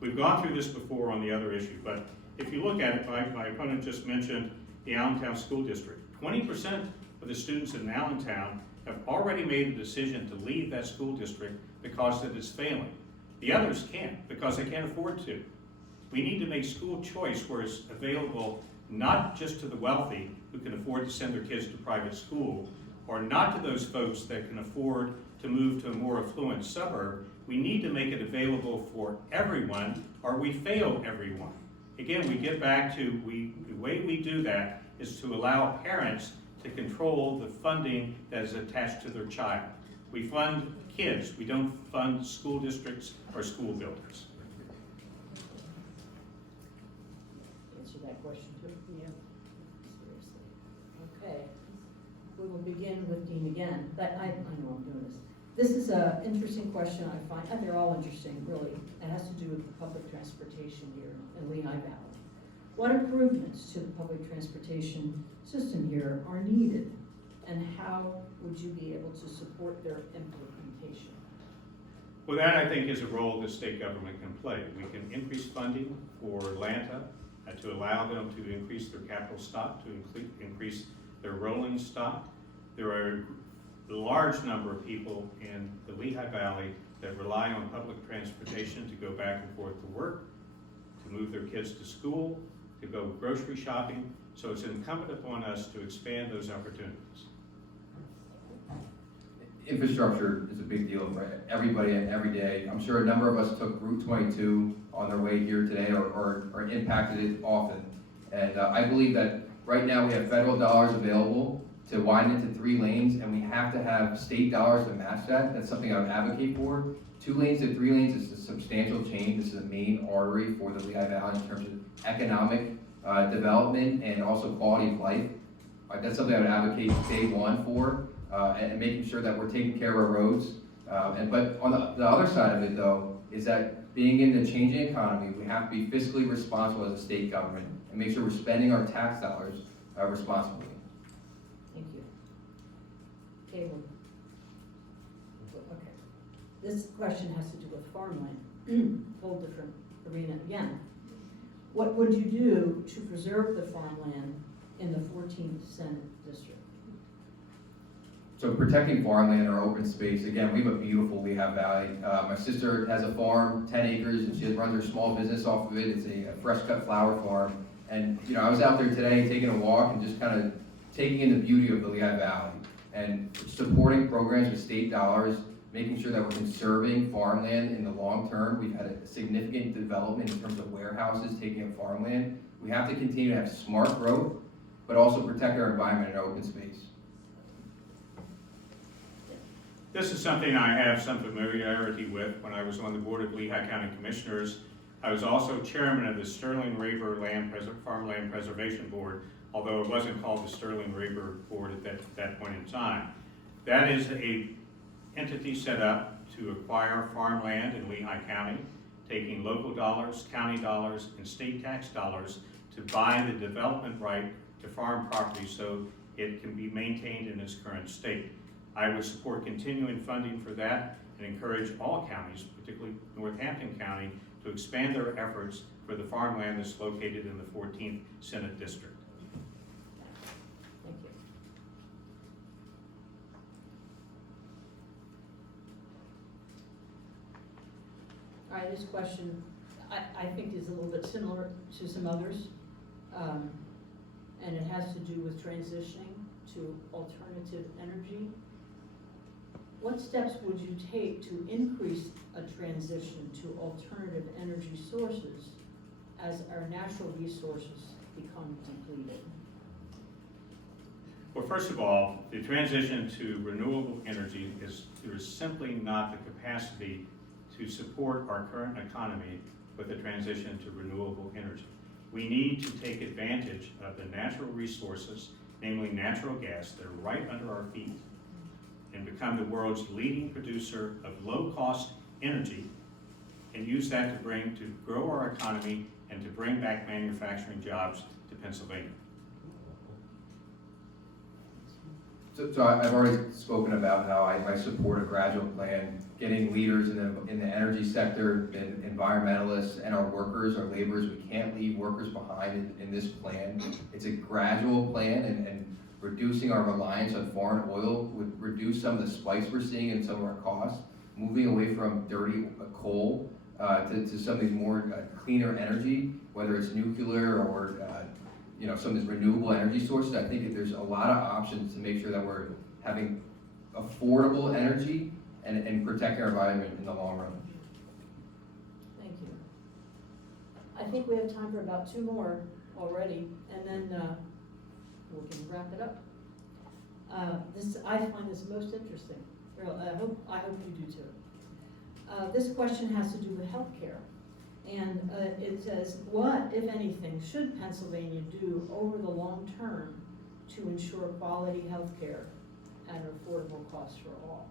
We've gone through this before on the other issue, but if you look at it, my opponent just mentioned the Allentown School District. 20% of the students in Allentown have already made a decision to leave that school district because it is failing. The others can't, because they can't afford to. We need to make school choice where it's available not just to the wealthy who can afford to send their kids to private school, or not to those folks that can afford to move to a more affluent suburb. We need to make it available for everyone, or we fail everyone. Again, we get back to, the way we do that is to allow parents to control the funding that is attached to their child. We fund kids, we don't fund school districts or school buildings. Answer that question too? Yeah. Seriously. Okay. We will begin with Dean again. I know I'm doing this. This is an interesting question I find, and they're all interesting, really. It has to do with the public transportation here in Lehigh Valley. What improvements to the public transportation system here are needed, and how would you be able to support their implementation? Well, that I think is a role the state government can play. We can increase funding for Atlanta to allow them to increase their capital stock, to increase their rolling stock. There are a large number of people in the Lehigh Valley that rely on public transportation to go back and forth to work, to move their kids to school, to go grocery shopping. So it's incumbent upon us to expand those opportunities. Infrastructure is a big deal for everybody and every day. I'm sure a number of us took Route 22 on their way here today or impacted it often. And I believe that right now we have federal dollars available to widen it to 3 lanes, and we have to have state dollars to match that. That's something I would advocate for. 2 lanes to 3 lanes is a substantial change. This is a main artery for the Lehigh Valley in terms of economic development and also quality of life. That's something I would advocate day one for, and making sure that we're taking care of our roads. But on the other side of it, though, is that being in the changing economy, we have to be fiscally responsible as a state government and make sure we're spending our tax dollars responsibly. Thank you. Caleb. Okay. This question has to do with farmland, whole different arena again. What would you do to preserve the farmland in the 14th Senate District? So protecting farmland or open space, again, we have a beautiful Lehigh Valley. My sister has a farm, 10 acres, and she runs her small business off of it. It's a fresh cut flower farm. And, you know, I was out there today taking a walk and just kind of taking in the beauty of the Lehigh Valley and supporting programs with state dollars, making sure that we're conserving farmland in the long term. We've had a significant development in terms of warehouses taking up farmland. We have to continue to have smart growth, but also protect our environment and open space. This is something I have some familiarity with. When I was on the board of Lehigh County Commissioners, I was also chairman of the Sterling Raber Farmland Preservation Board, although it wasn't called the Sterling Raber Board at that point in time. That is a entity set up to acquire farmland in Lehigh County, taking local dollars, county dollars, and state tax dollars to buy the development right to farm property so it can be maintained in its current state. I would support continuing funding for that and encourage all counties, particularly Northampton County, to expand their efforts for the farmland that's located in the 14th Senate District. Thank you. All right, this question, I think is a little bit similar to some others. And it has to do with transitioning to alternative energy. What steps would you take to increase a transition to alternative energy sources as our natural resources become depleted? Well, first of all, the transition to renewable energy there is simply not the capacity to support our current economy with a transition to renewable energy. We need to take advantage of the natural resources, namely natural gas, that are right under our feet, and become the world's leading producer of low-cost energy, and use that to grow our economy and to bring back manufacturing jobs to Pennsylvania. So I've already spoken about how I support a gradual plan, getting leaders in the energy sector, and environmentalists, and our workers, our laborers. We can't leave workers behind in this plan. It's a gradual plan, and reducing our reliance on foreign oil would reduce some of the spikes we're seeing in some of our costs, moving away from dirty coal to some of these more cleaner energy, whether it's nuclear or some of these renewable energy sources. I think that there's a lot of options to make sure that we're having affordable energy and protecting our environment in the long run. Thank you. I think we have time for about 2 more already, and then we can wrap it up. I find this most interesting. I hope you do too. This question has to do with healthcare. And it says, what, if anything, should Pennsylvania do over the long term to ensure quality health care at affordable costs for all?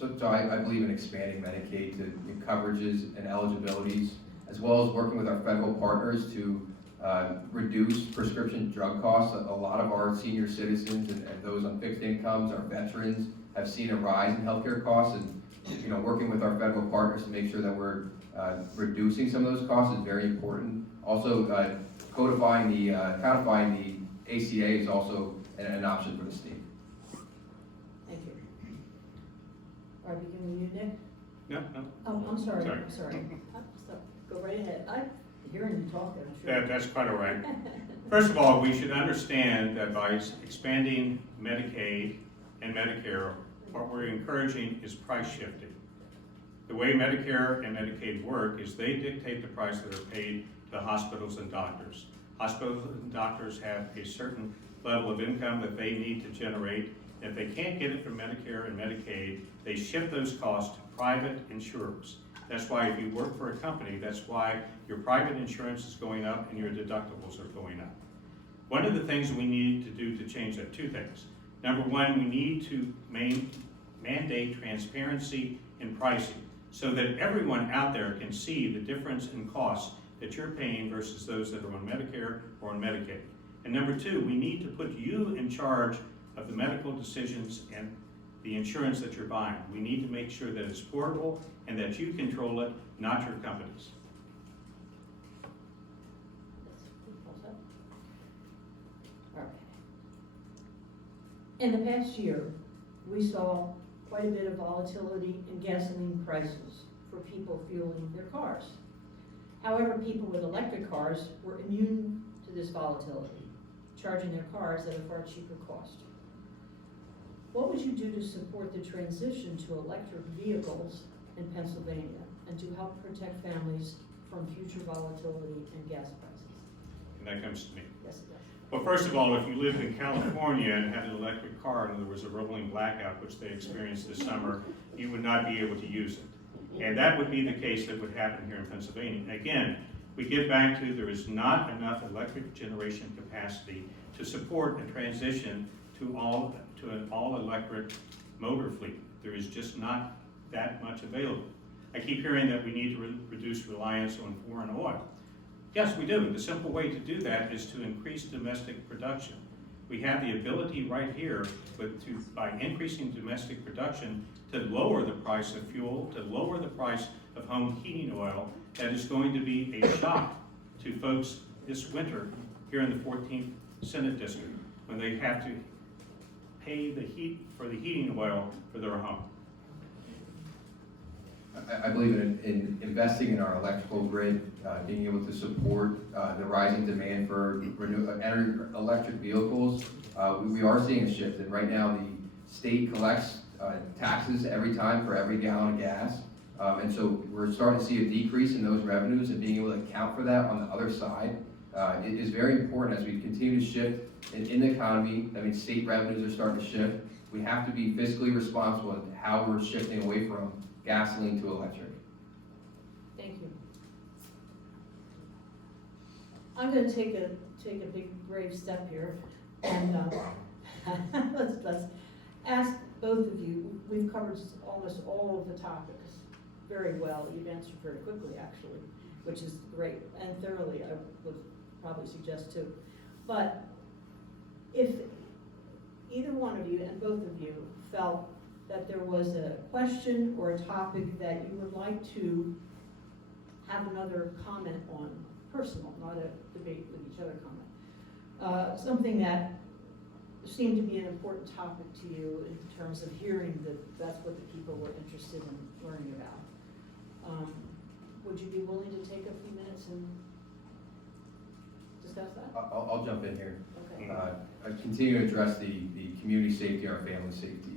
So I believe in expanding Medicaid to coverages and eligibilities, as well as working with our federal partners to reduce prescription drug costs. A lot of our senior citizens and those on fixed incomes, our veterans, have seen a rise in healthcare costs, and working with our federal partners to make sure that we're reducing some of those costs is very important. Also, codifying codifying the ACA is also an option for the state. Thank you. Are we beginning with you, Nick? No. Oh, I'm sorry. Sorry. I'm sorry. Go right ahead. I'm hearing you talk there, I'm sure. That's quite all right. First of all, we should understand that by expanding Medicaid and Medicare, what we're encouraging is price shifting. The way Medicare and Medicaid work is they dictate the price that are paid to hospitals and doctors. Hospitals and doctors have a certain level of income that they need to generate. If they can't get it from Medicare and Medicaid, they shift those costs to private insurers. That's why if you work for a company, that's why your private insurance is going up and your deductibles are going up. One of the things we need to do to change that, 2 things. Number one, we need to mandate transparency in pricing so that everyone out there can see the difference in costs that you're paying versus those that are on Medicare or on Medicaid. And number 2, we need to put you in charge of the medical decisions and the insurance that you're buying. We need to make sure that it's portable and that you control it, not your companies. Okay. In the past year, we saw quite a bit of volatility in gasoline prices for people fueling their cars. However, people with electric cars were immune to this volatility, charging their cars at a far cheaper cost. What would you do to support the transition to electric vehicles in Pennsylvania and to help protect families from future volatility in gas prices? And that comes to me. Yes, it does. Well, first of all, if you lived in California and had an electric car and there was a rolling blackout, which they experienced this summer, you would not be able to use it. And that would be the case that would happen here in Pennsylvania. Again, we get back to there is not enough electric generation capacity to support a transition to an all-electric motor fleet. There is just not that much available. I keep hearing that we need to reduce reliance on foreign oil. Yes, we do. The simple way to do that is to increase domestic production. We have the ability right here by increasing domestic production to lower the price of fuel, to lower the price of home heating oil. That is going to be a shock to folks this winter here in the 14th Senate District when they have to pay the heating oil for their home. I believe in investing in our electrical grid, being able to support the rising demand for electric vehicles. We are seeing a shift, and right now the state collects taxes every time for every gallon of gas. And so we're starting to see a decrease in those revenues, and being able to account for that on the other side it is very important as we continue to shift in the economy. That means state revenues are starting to shift. We have to be fiscally responsible in how we're shifting away from gasoline to electric. Thank you. I'm going to take a big brave step here, and let's ask both of you. We've covered almost all of the topics very well. You've answered very quickly, actually, which is great, and thoroughly, I would probably suggest too. But if either one of you and both of you felt that there was a question or a topic that you would like to have another comment on, personal, not a debate with each other comment, something that seemed to be an important topic to you in terms of hearing that that's what the people were interested in learning about, would you be willing to take a few minutes and discuss that? I'll jump in here. Okay. I continue to address the community safety, our family safety.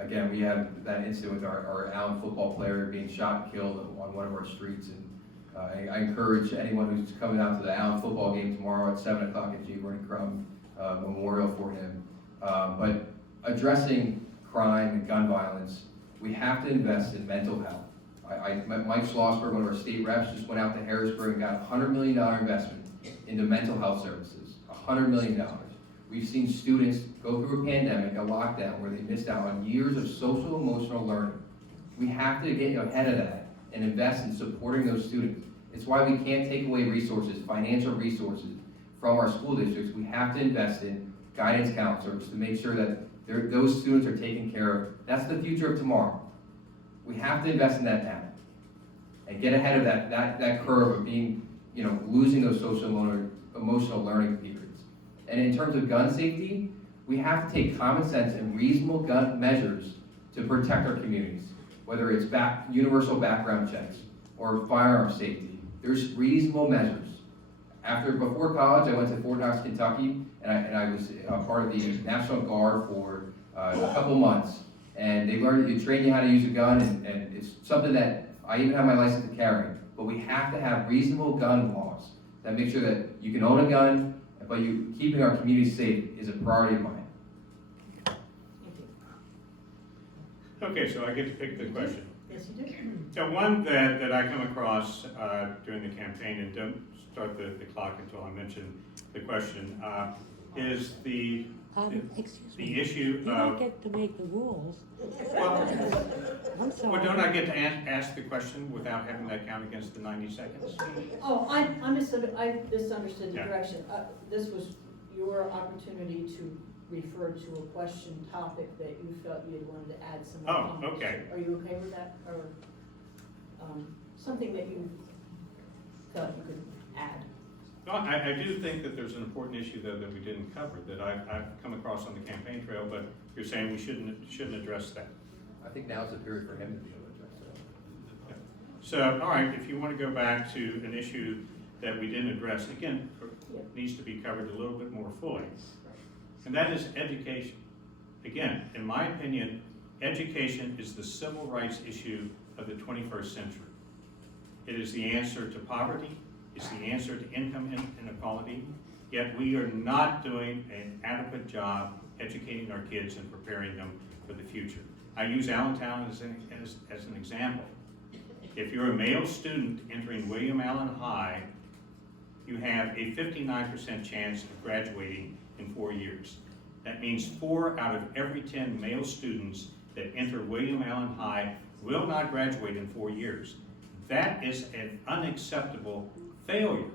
Again, we had that incident with our Allen football player being shot and killed on one of our streets. And I encourage anyone who's coming out to the Allen football game tomorrow at 7 o'clock at G. Gordon Crum Memorial for him. But addressing crime and gun violence, we have to invest in mental health. Mike Schlossberg, one of our state reps, just went out to Harrisburg and got a $100 million investment into mental health services. $100 million. We've seen students go through a pandemic, a lockdown, where they missed out on years of social emotional learning. We have to get ahead of that and invest in supporting those students. It's why we can't take away resources, financial resources, from our school districts. We have to invest in guidance counselors to make sure that those students are taken care of. That's the future of tomorrow. We have to invest in that now and get ahead of that curve of being, losing those social emotional learning periods. And in terms of gun safety, we have to take common sense and reasonable gun measures to protect our communities, whether it's universal background checks or firearm safety. There's reasonable measures. Before college, I went to Fort Knox, Kentucky, and I was part of the National Guard for a couple months. And they train you how to use a gun, and it's something that I even have my license to carry. But we have to have reasonable gun laws that make sure that you can own a gun, but keeping our community safe is a priority of mine. Thank you. Okay, so I get to pick the question. Yes, you do. So one that I come across during the campaign, and don't start the clock until I mention the question, is the Excuse the me. issue You of... don't get to make the rules. Well, I'm sorry. well, don't I get to ask the question without having that count against the 90 seconds? Oh, I misunderstood the Yeah. direction. This was your opportunity to refer to a question topic that you felt you had wanted to add some more Oh, comments. okay. Are you okay with that? Or something that you felt you could add? No, I do think that there's an important issue though that we didn't cover, that I've come across on the campaign trail, but you're saying we shouldn't address that. I think now's the period for him to be able to address that. So, all right, if you want to go back to an issue that we didn't address, again, needs to be covered a little bit more fully, and that is education. Again, in my opinion, education is the civil rights issue of the 21st century. It is the answer to poverty, it's the answer to income inequality, yet we are not doing an adequate job educating our kids and preparing them for the future. I use Allentown as an example. If you're a male student entering William Allen High, you have a 59% chance of graduating in 4 years. That means 4 out of every 10 male students that enter William Allen High will not graduate in 4 years. That is an unacceptable failure.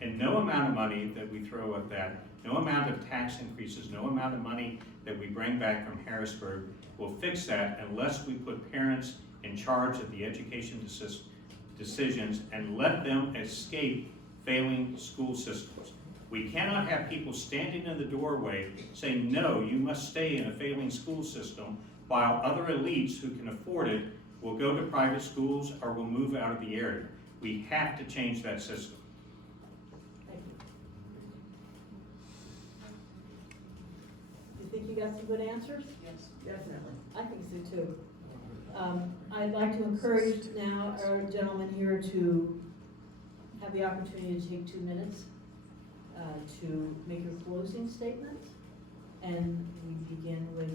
And no amount of money that we throw at that, no amount of tax increases, no amount of money that we bring back from Harrisburg will fix that unless we put parents in charge of the education decisions and let them escape failing school systems. We cannot have people standing in the doorway saying, no, you must stay in a failing school system, while other elites who can afford it will go to private schools or will move out of the area. We have to change that system. Thank you. You think you got some good answers? Yes, definitely. I think so too. I'd like to encourage now our gentleman here to have the opportunity to take 2 minutes to make your closing statement. And we begin with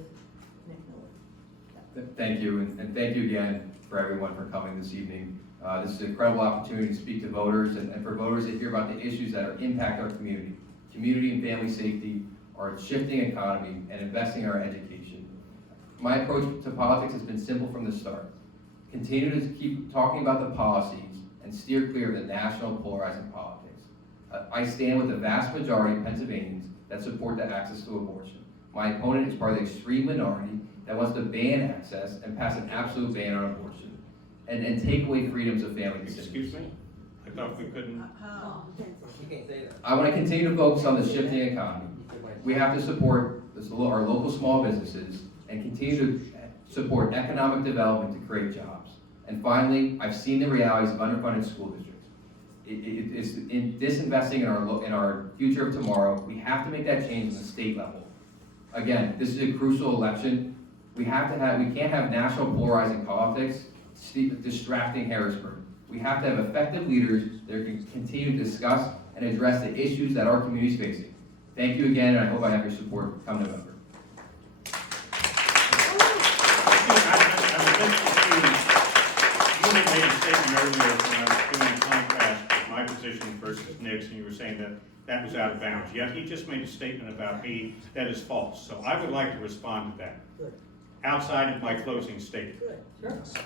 Nick Miller. Thank you, and thank you again for everyone for coming this evening. This is an incredible opportunity to speak to voters and for voters to hear about the issues that impact our community. Community and family safety, our shifting economy, and investing in our education. My approach to politics has been simple from the start. Continue to keep talking about the policies and steer clear of the national polarizing politics. I stand with the vast majority of Pennsylvanians that support the access to abortion. My opponent is part of the extreme minority that wants to ban access and pass an absolute ban on abortion and take away freedoms of family decisions. Excuse me? I thought we couldn't. How? You can't say that. I want to continue to focus on the shifting economy. We have to support our local small businesses and continue to support economic development to create jobs. And finally, I've seen the realities of underfunded school districts. It's in disinvesting in our future of tomorrow. We have to make that change on the state level. Again, this is a crucial election. We can't have national polarizing politics distracting Harrisburg. We have to have effective leaders that can continue to discuss and address the issues that our community is facing. Thank you again, and I hope I have your support come November. You made a statement earlier when I was doing a contrast with my position versus Nick's, and you were saying that that was out of bounds. Yet he just made a statement about me that is false. So I would like to respond to that. Good. Outside of my closing statement. Good, sure.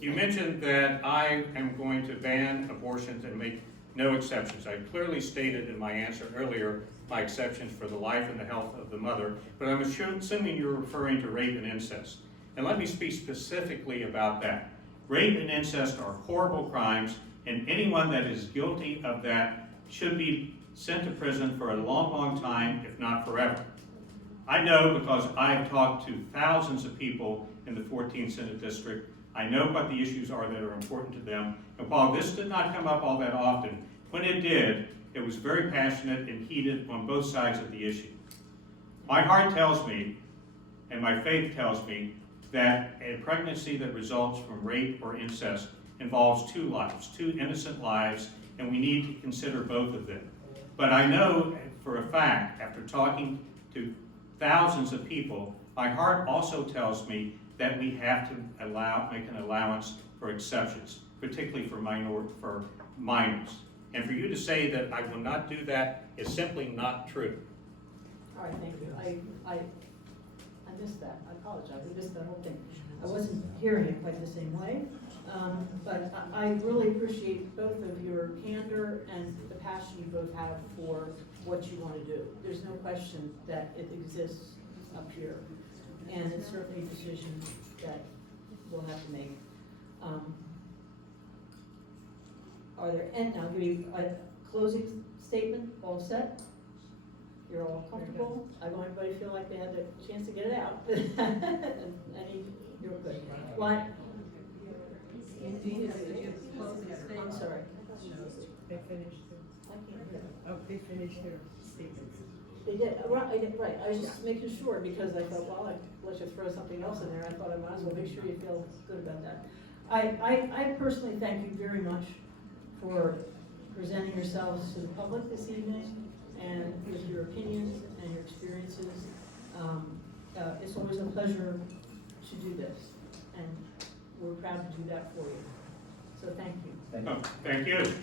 You mentioned that I am going to ban abortions and make no exceptions. I clearly stated in my answer earlier my exceptions for the life and the health of the mother, but I'm assuming you're referring to rape and incest. And let me speak specifically about that. Rape and incest are horrible crimes, and anyone that is guilty of that should be sent to prison for a long, long time, if not forever. I know because I've talked to thousands of people in the 14th Senate District. I know what the issues are that are important to them. And while this did not come up all that often, when it did, it was very passionate and heated on both sides of the issue. My heart tells me, and my faith tells me, that a pregnancy that results from rape or incest involves 2 lives, 2 innocent lives, and we need to consider both of them. But I know for a fact, after talking to thousands of people, my heart also tells me that we have to make an allowance for exceptions, particularly for minors. And for you to say that I will not do that is simply not true. All right, thank you. I missed that. I apologize. I missed that whole thing. I wasn't hearing it quite the same way. But I really appreciate both of your candor and the passion you both have for what you want to do. There's no question that it exists up here. And it's certainly a decision that we'll have to make. Are there, and I'll give you a closing statement, all set? You're all comfortable? I want everybody to feel like they had the chance to get it out. Any, you're good. What? I'm sorry. They finished I can't hear. they finished their statements. They did, right, I was just making sure, because I thought, well, let's just throw something else in there, I thought I might as well make sure you feel good about that. I personally thank you very much for presenting yourselves to the public this evening, and with your opinions and your experiences. It's always a pleasure to do this, and we're proud to do that for you. So thank you. Thank you. Oh, thank you.